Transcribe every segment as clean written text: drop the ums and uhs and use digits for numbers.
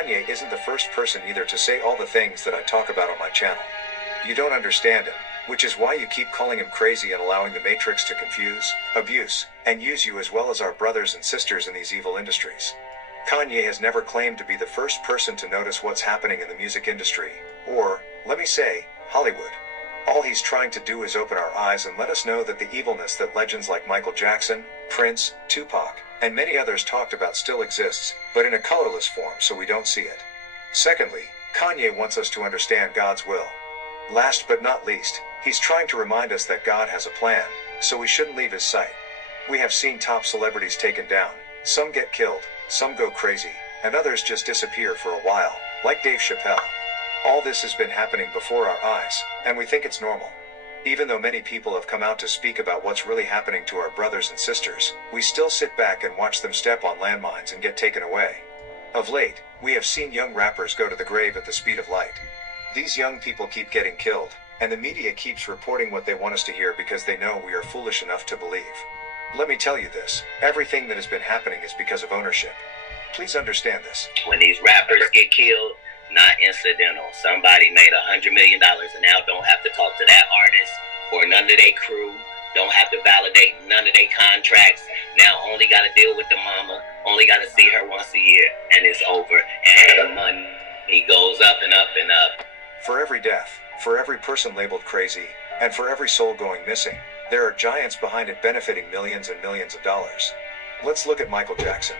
Kanye isn't the first person either to say all the things that I talk about on my channel. You don't understand him, which is why you keep calling him crazy and allowing the Matrix to confuse, abuse, and use you as well as our brothers and sisters in these evil industries. Kanye has never claimed to be the first person to notice what's happening in the music industry, or, let me say, Hollywood. All he's trying to do is open our eyes and let us know that the evilness that legends like Michael Jackson, Prince, Tupac, and many others talked about still exists, but in a colorless form so we don't see it. Secondly, Kanye wants us to understand God's will. Last but not least, he's trying to remind us that God has a plan, so we shouldn't leave his sight. We have seen top celebrities taken down, some get killed, some go crazy, and others just disappear for a while, like Dave Chappelle. All this has been happening before our eyes, and we think it's normal. Even though many people have come out to speak about what's really happening to our brothers and sisters, we still sit back and watch them step on landmines and get taken away. Of late, we have seen young rappers go to the grave at the speed of light. These young people keep getting killed, and the media keeps reporting what they want us to hear because they know we are foolish enough to believe. Let me tell you this, everything that has been happening is because of ownership. Please understand this. When these rappers get killed, not incidental. Somebody made $100 million and now don't have to talk to that artist or none of their crew, don't have to validate none of their contracts. Now only got to deal with the mama, only got to see her once a year, and it's over. And the money goes up and up and up. For every death, for every person labeled crazy, and for every soul going missing, there are giants behind it benefiting millions and millions of dollars. Let's look at Michael Jackson.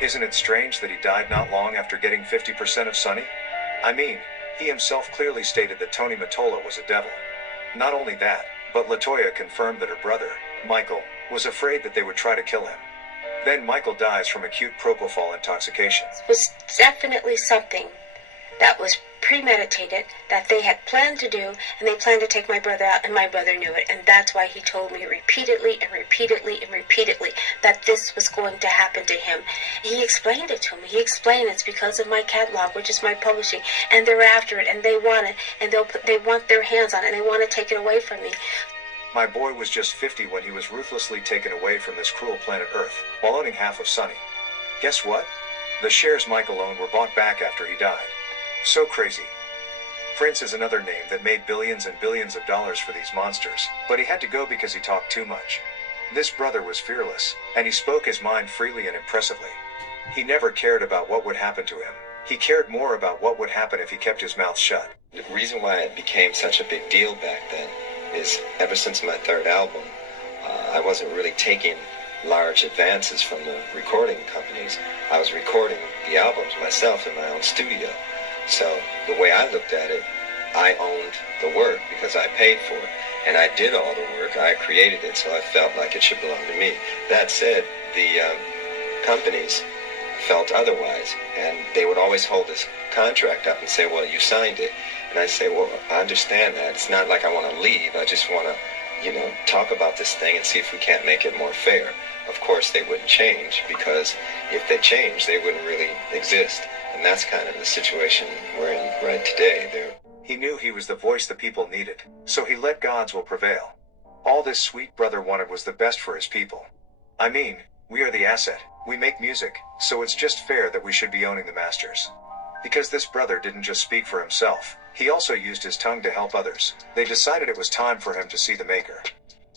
Isn't it strange that he died not long after getting 50% of Sonny? I mean, he himself clearly stated that Tony Mottola was a devil. Not only that, but LaToya confirmed that her brother, Michael, was afraid that they would try to kill him. Then Michael dies from acute propofol intoxication. It was definitely something that was premeditated, that they had planned to do, and they planned to take my brother out, and my brother knew it, and that's why he told me repeatedly and repeatedly and repeatedly that this was going to happen to him. He explained it to me. He explained it's because of my catalog, which is my publishing, and they're after it, and they want it, and they want their hands on it, and they want to take it away from me. My boy was just 50 when he was ruthlessly taken away from this cruel planet Earth, while owning half of Sonny. Guess what? The shares Michael owned were bought back after he died. So crazy. Prince is another name that made billions and billions of dollars for these monsters, but he had to go because he talked too much. This brother was fearless, and he spoke his mind freely and impressively. He never cared about what would happen to him. He cared more about what would happen if he kept his mouth shut. The reason why it became such a big deal back then is ever since my third album, I wasn't really taking large advances from the recording companies. I was recording the albums myself in my own studio. So the way I looked at it, I owned the work because I paid for it. And I did all the work. I created it, so I felt like it should belong to me. That said, the companies felt otherwise. And they would always hold this contract up and say, well, you signed it. And I say, well, I understand that. It's not like I want to leave. I just want to, talk about this thing and see if we can't make it more fair. Of course, they wouldn't change, because if they changed, they wouldn't really exist. And that's kind of the situation we're in right today. He knew he was the voice the people needed, so he let God's will prevail. All this sweet brother wanted was the best for his people. I mean, we are the asset. We make music, so it's just fair that we should be owning the masters. Because this brother didn't just speak for himself, he also used his tongue to help others. They decided it was time for him to see the maker.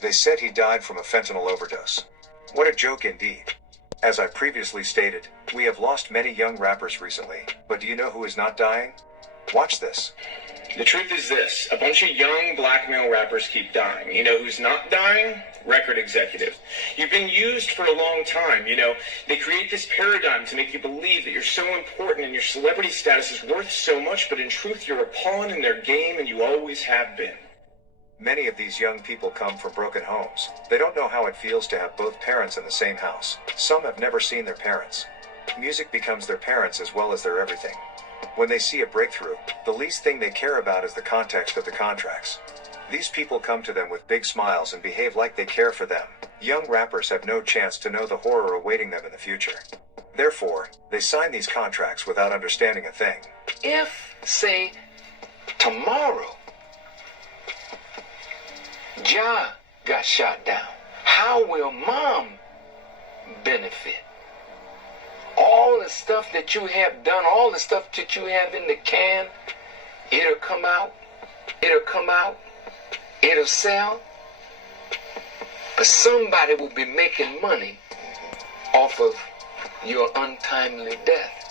They said he died from a fentanyl overdose. What a joke indeed. As I previously stated, we have lost many young rappers recently, but do you know who is not dying? Watch this. The truth is this, a bunch of young black male rappers keep dying. You know who's not dying? Record executives. You've been used for a long time, They create this paradigm to make you believe that you're so important and your celebrity status is worth so much, but in truth you're a pawn in their game and you always have been. Many of these young people come from broken homes. They don't know how it feels to have both parents in the same house. Some have never seen their parents. Music becomes their parents as well as their everything. When they see a breakthrough, the least thing they care about is the context of the contracts. These people come to them with big smiles and behave like they care for them. Young rappers have no chance to know the horror awaiting them in the future. Therefore, they sign these contracts without understanding a thing. If, say, tomorrow, Ja got shot down, how will Mom benefit? all the stuff that you have done, all the stuff that you have in the can, it'll come out, it'll sell, but somebody will be making money off of your untimely death.